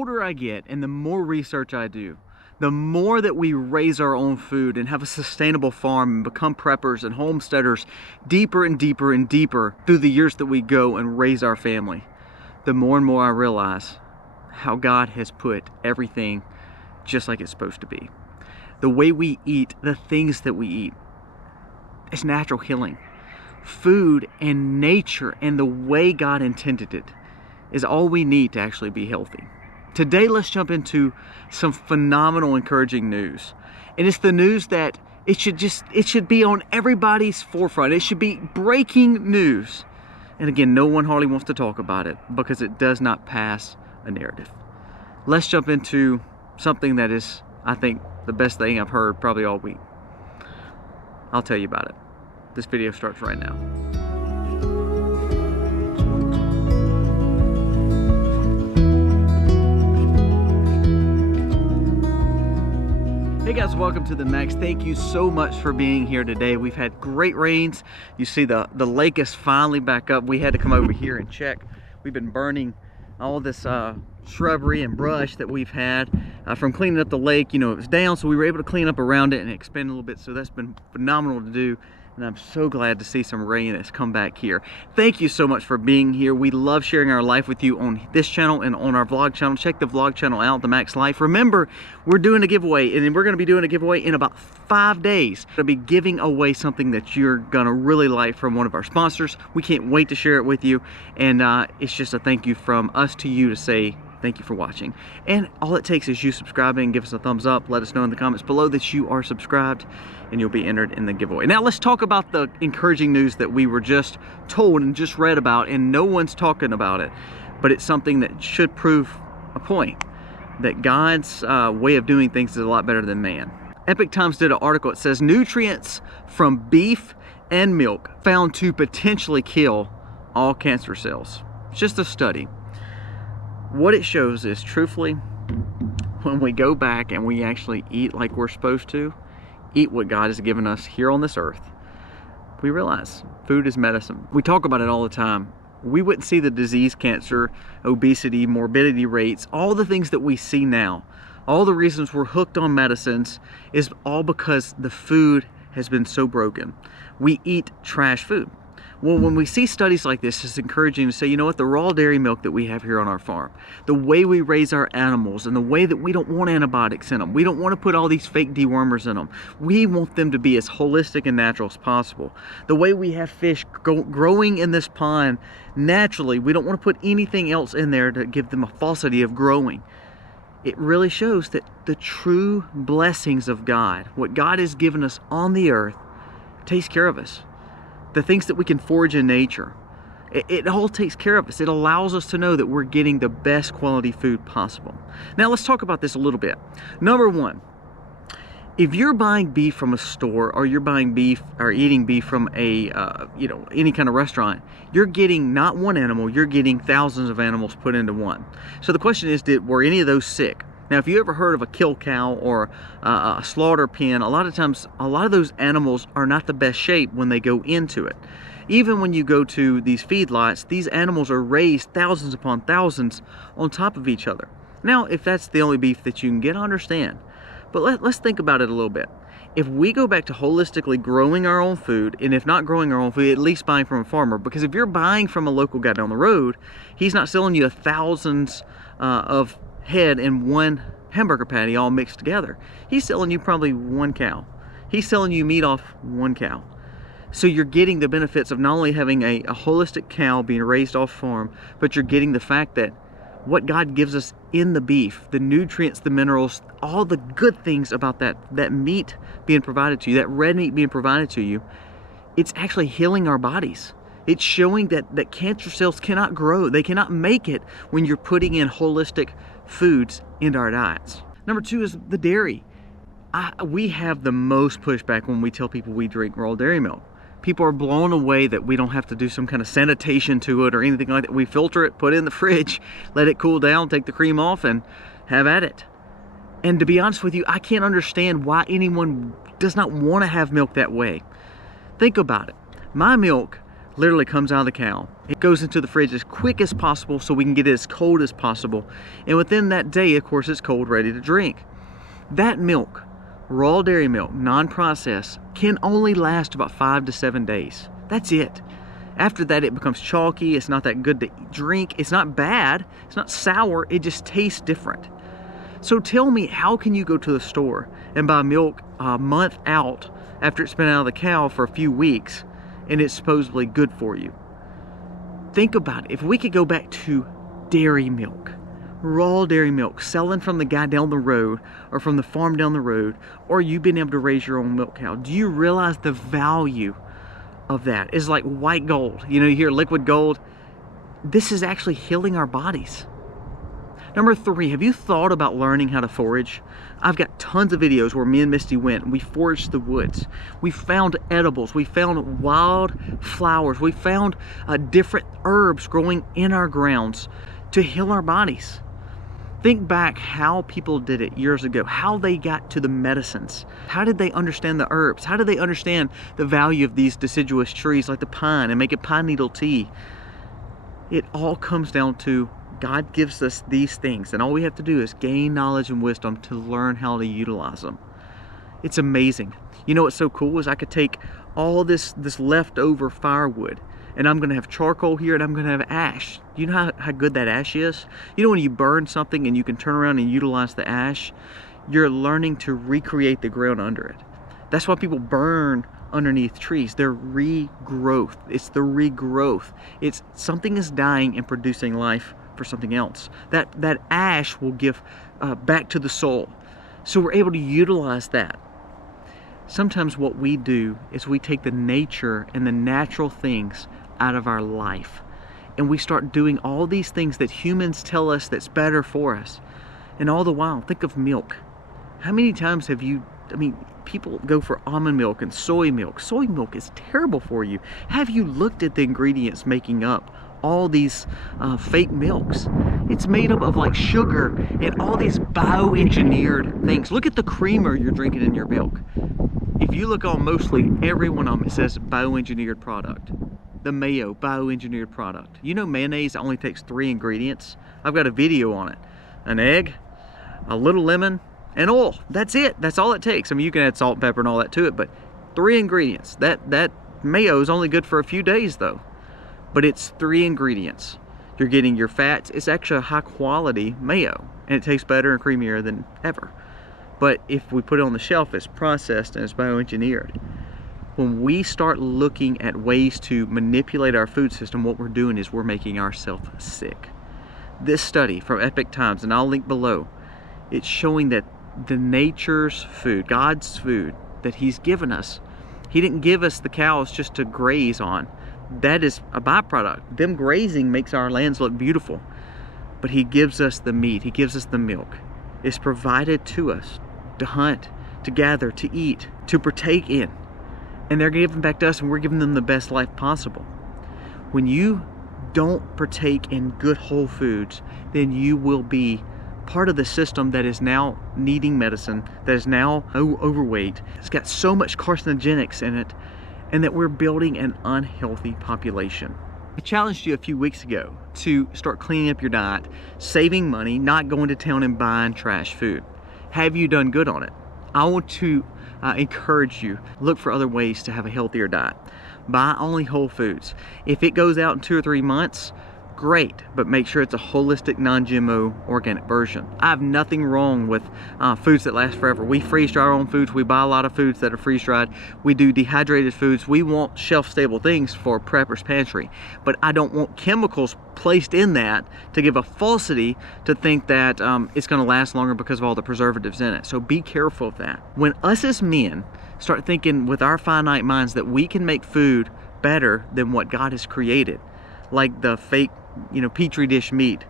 older I get and the more research I do, the more that we raise our own food and have a sustainable farm and become preppers and homesteaders deeper and deeper and deeper through the years that we go and raise our family, the more and more I realize how God has put everything just like it's supposed to be. The way we eat, the things that we eat, it's natural healing. Food and nature and the way God intended it is all we need to actually be healthy. Today, let's jump into some phenomenal, encouraging news. And it's the news that it should be on everybody's forefront. It should be breaking news. And again, no one hardly wants to talk about it because it does not pass a narrative. Let's jump into something that is, I think, the best thing I've heard probably all week. I'll tell you about it. This video starts right now. Hey guys, welcome to the Max. Thank you so much for being here today. We've had great rains. You see the lake is finally back up. We had to come over here and check. We've been burning all this shrubbery and brush that we've had from cleaning up the lake. You know, it was down, so we were able to clean up around it and expand a little bit. So that's been phenomenal to do. And I'm so glad to see some rain that's come back here. Thank you so much for being here. We love sharing our life with you on this channel and on our vlog channel. Check the vlog channel out, The Max Life. Remember, we're doing a giveaway, and we're going to be doing a giveaway in about 5 days. We're going to be giving away something that you're going to really like from one of our sponsors. We can't wait to share it with you. And it's just a thank you from us to you to say thank you for watching. And all it takes is you subscribing, give us a thumbs up, let us know in the comments below that you are subscribed, and you'll be entered in the giveaway. Now let's talk about the encouraging news that we were just told and just read about, and no one's talking about it, but it's something that should prove a point, that God's way of doing things is a lot better than man. Epic Times did an article. It says nutrients from beef and milk found to potentially kill all cancer cells. It's just a study. What it shows is, truthfully, when we go back and we actually eat like we're supposed to, eat what God has given us here on this earth, we realize food is medicine. We talk about it all the time. We wouldn't see the disease, cancer, obesity, morbidity rates, all the things that we see now, all the reasons we're hooked on medicines is all because the food has been so broken. We eat trash food. Well, when we see studies like this, it's encouraging to say, you know what, the raw dairy milk that we have here on our farm, the way we raise our animals, and the way that we don't want antibiotics in them, we don't want to put all these fake dewormers in them. We want them to be as holistic and natural as possible. The way we have fish growing in this pond naturally, we don't want to put anything else in there to give them a falsity of growing. It really shows that the true blessings of God, what God has given us on the earth, takes care of us. The things that we can forage in nature, it all takes care of us. It allows us to know that we're getting the best quality food possible. Now let's talk about this a little bit. Number one, if you're buying beef from a store, or you're buying beef or eating beef from a any kind of restaurant, you're getting not one animal, you're getting thousands of animals put into one. So the question is, were any of those sick? Now, if you ever heard of a kill cow or a slaughter pen, a lot of times, a lot of those animals are not the best shape when they go into it. Even when you go to these feedlots, these animals are raised thousands upon thousands on top of each other. Now, if that's the only beef that you can get, I understand. But let's think about it a little bit. If we go back to holistically growing our own food, and if not growing our own food, at least buying from a farmer, because if you're buying from a local guy down the road, he's not selling you thousands of head in one hamburger patty all mixed together. He's selling you probably one cow. He's selling you meat off one cow. So you're getting the benefits of not only having a holistic cow being raised off farm, but you're getting the fact that what God gives us in the beef, the nutrients, the minerals, all the good things about that meat being provided to you, that red meat being provided to you, it's actually healing our bodies. It's showing that cancer cells cannot grow. They cannot make it when you're putting in holistic foods into our diets. Number two is the dairy. We have the most pushback when we tell people we drink raw dairy milk. People are blown away that we don't have to do some kind of sanitation to it or anything like that. We filter it, put it in the fridge, let it cool down, take the cream off, and have at it. And to be honest with you, I can't understand why anyone does not want to have milk that way. Think about it. My milk literally comes out of the cow. It goes into the fridge as quick as possible so we can get it as cold as possible. And within that day, of course, it's cold, ready to drink. That milk, raw dairy milk, non-processed, can only last about 5 to 7 days. That's it. After that, it becomes chalky. It's not that good to drink. It's not bad. It's not sour. It just tastes different. So tell me, how can you go to the store and buy milk a month out after it's been out of the cow for a few weeks and it's supposedly good for you? Think about it. If we could go back to dairy milk, raw dairy milk, selling from the guy down the road or from the farm down the road, or you being able to raise your own milk cow, do you realize the value of that? It's like white gold. You know, you hear liquid gold. This is actually healing our bodies. Number 3, have you thought about learning how to forage? I've got tons of videos where me and Misty went and we foraged the woods. We found edibles, we found wild flowers, we found different herbs growing in our grounds to heal our bodies. Think back how people did it years ago, how they got to the medicines. How did they understand the herbs? How did they understand the value of these deciduous trees like the pine and make a pine needle tea? It all comes down to God gives us these things, and all we have to do is gain knowledge and wisdom to learn how to utilize them. It's amazing. You know what's so cool is I could take all this leftover firewood, and I'm gonna have charcoal here, and I'm gonna have ash. You know how good that ash is? You know when you burn something and you can turn around and utilize the ash? You're learning to recreate the ground under it. That's why people burn underneath trees. They're regrowth. It's the regrowth. It's something is dying and producing life for something else. That ash will give back to the soil. So we're able to utilize that. Sometimes what we do is we take the nature and the natural things out of our life, and we start doing all these things that humans tell us that's better for us. And all the while, think of milk. How many times have you, people go for almond milk and soy milk. Soy milk is terrible for you. Have you looked at the ingredients making up all these fake milks? It's made up of like sugar and all these bioengineered things. Look at the creamer you're drinking in your milk. If you look on mostly every one of them, it says bioengineered product. The mayo, bioengineered product. You know mayonnaise only takes 3 ingredients. I've got a video on it. An egg, a little lemon, and oil. That's it. That's all it takes. I mean, you can add salt and pepper and all that to it, but 3 ingredients. That mayo is only good for a few days though. But it's 3 ingredients. You're getting your fats. It's actually a high quality mayo, and it tastes better and creamier than ever. But if we put it on the shelf, it's processed and it's bioengineered. When we start looking at ways to manipulate our food system, what we're doing is we're making ourselves sick. This study from Epic Times, and I'll link below, it's showing that the nature's food, God's food that He's given us, He didn't give us the cows just to graze on. That is a byproduct. Them grazing makes our lands look beautiful. But He gives us the meat. He gives us the milk. It's provided to us to hunt, to gather, to eat, to partake in. And they're giving back to us, and we're giving them the best life possible. When you don't partake in good whole foods, then you will be part of the system that is now needing medicine, that is now overweight. It's got so much carcinogenics in it, and that we're building an unhealthy population. I challenged you a few weeks ago to start cleaning up your diet, saving money, not going to town and buying trash food. Have you done good on it? I want to encourage you, look for other ways to have a healthier diet. Buy only whole foods. If it goes out in 2 or 3 months, great, but make sure it's a holistic, non-GMO organic version. I have nothing wrong with foods that last forever. We freeze dry our own foods. We buy a lot of foods that are freeze dried. We do dehydrated foods. We want shelf stable things for prepper's pantry, but I don't want chemicals placed in that to give a falsity to think that it's going to last longer because of all the preservatives in it. So be careful of that. When us as men start thinking with our finite minds that we can make food better than what God has created, like the fake, petri dish meat.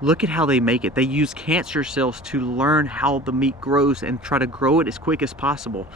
Look at how they make it. They use cancer cells to learn how the meat grows and try to grow it as quick as possible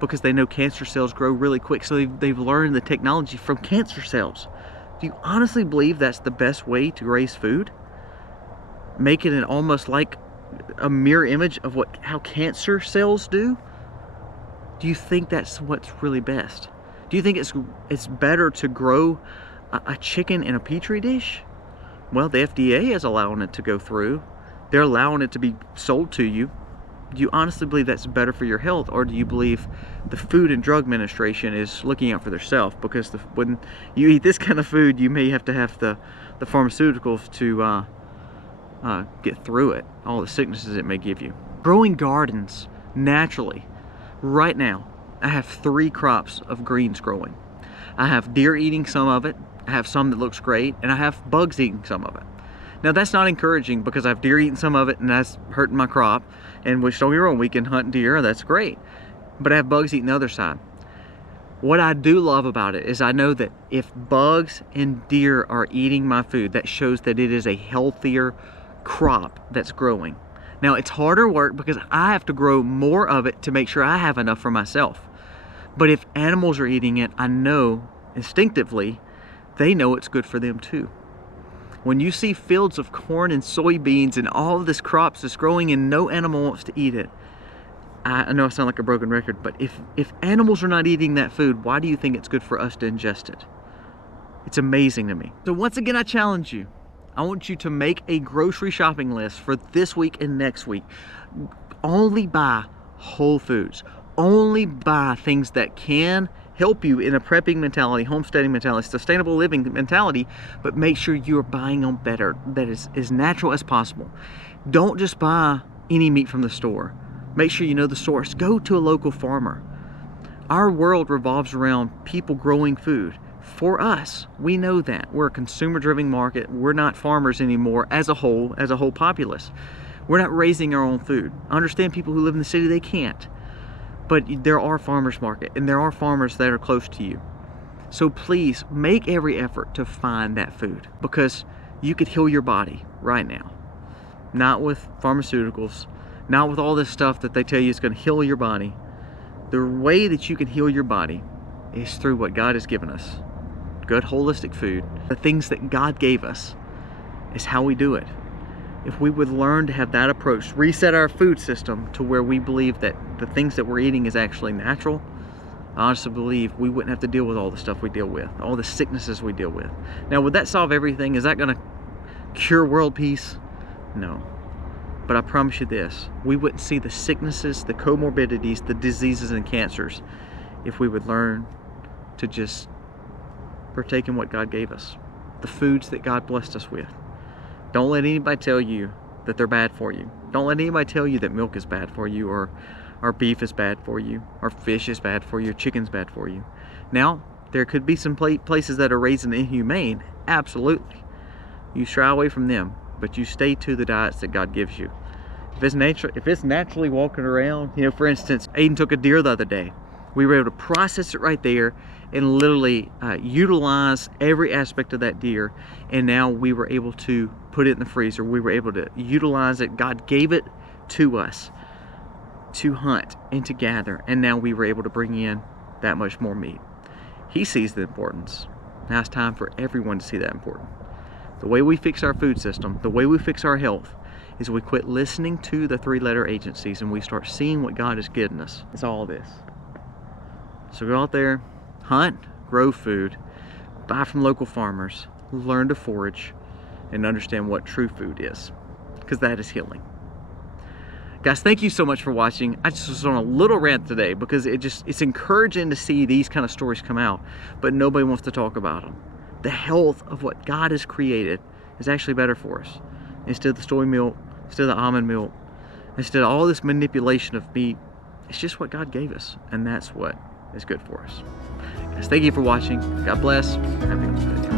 because they know cancer cells grow really quick. So they've learned the technology from cancer cells. Do you honestly believe that's the best way to raise food? Make it almost like a mirror image of how cancer cells do? Do you think that's what's really best? Do you think it's better to grow a chicken in a petri dish? Well, the FDA is allowing it to go through. They're allowing it to be sold to you. Do you honestly believe that's better for your health, or do you believe the Food and Drug Administration is looking out for themselves? Because when you eat this kind of food, you may have to have the pharmaceuticals to get through it, all the sicknesses it may give you. Growing gardens naturally. Right now, I have 3 crops of greens growing. I have deer eating some of it, I have some that looks great, and I have bugs eating some of it. Now that's not encouraging, because I have deer eating some of it and that's hurting my crop, and which don't get me wrong, we can hunt deer, that's great, but I have bugs eating the other side. What I do love about it is I know that if bugs and deer are eating my food, that shows that it is a healthier crop that's growing. Now it's harder work because I have to grow more of it to make sure I have enough for myself. But if animals are eating it, I know instinctively they know it's good for them too. When you see fields of corn and soybeans and all of this crops that's growing and no animal wants to eat it, I know I sound like a broken record, but if animals are not eating that food, why do you think it's good for us to ingest it? It's amazing to me. So once again, I challenge you. I want you to make a grocery shopping list for this week and next week. Only buy whole foods. Only buy things that can help you in a prepping mentality, homesteading mentality, sustainable living mentality, but make sure you're buying them better, that is as natural as possible. Don't just buy any meat from the store. Make sure you know the source. Go to a local farmer. Our world revolves around people growing food. For us, we know that. We're a consumer-driven market. We're not farmers anymore as a whole populace. We're not raising our own food. I understand people who live in the city, they can't. But there are farmers market, and there are farmers that are close to you. So please make every effort to find that food, because you could heal your body right now. Not with pharmaceuticals, not with all this stuff that they tell you is going to heal your body. The way that you can heal your body is through what God has given us. Good holistic food. The things that God gave us is how we do it. If we would learn to have that approach, reset our food system to where we believe that the things that we're eating is actually natural, I honestly believe we wouldn't have to deal with all the stuff we deal with, all the sicknesses we deal with. Now, would that solve everything? Is that going to cure world peace? No. But I promise you this, we wouldn't see the sicknesses, the comorbidities, the diseases and cancers if we would learn to just partake in what God gave us, the foods that God blessed us with. Don't let anybody tell you that they're bad for you. Don't let anybody tell you that milk is bad for you, or beef is bad for you, or fish is bad for you, or chicken's bad for you. Now, there could be some places that are raising inhumane, absolutely. You shy away from them, but you stay to the diets that God gives you. If it's naturally walking around, you know, for instance, Aiden took a deer the other day. We were able to process it right there and literally utilize every aspect of that deer, and now we were able to put it in the freezer. We were able to utilize it. God gave it to us to hunt and to gather, and now we were able to bring in that much more meat. He sees the importance. Now it's time for everyone to see that importance. The way we fix our food system, the way we fix our health, is we quit listening to the 3-letter agencies and we start seeing what God has given us. It's all this. So go out there, hunt, grow food, buy from local farmers, learn to forage, and understand what true food is, because that is healing. Guys, thank you so much for watching. I just was on a little rant today because it's encouraging to see these kind of stories come out, but nobody wants to talk about them. The health of what God has created is actually better for us. Instead of the soy milk, instead of the almond milk, instead of all this manipulation of meat, it's just what God gave us, and that's what is good for us. Guys, thank you for watching. God bless. Have a good day.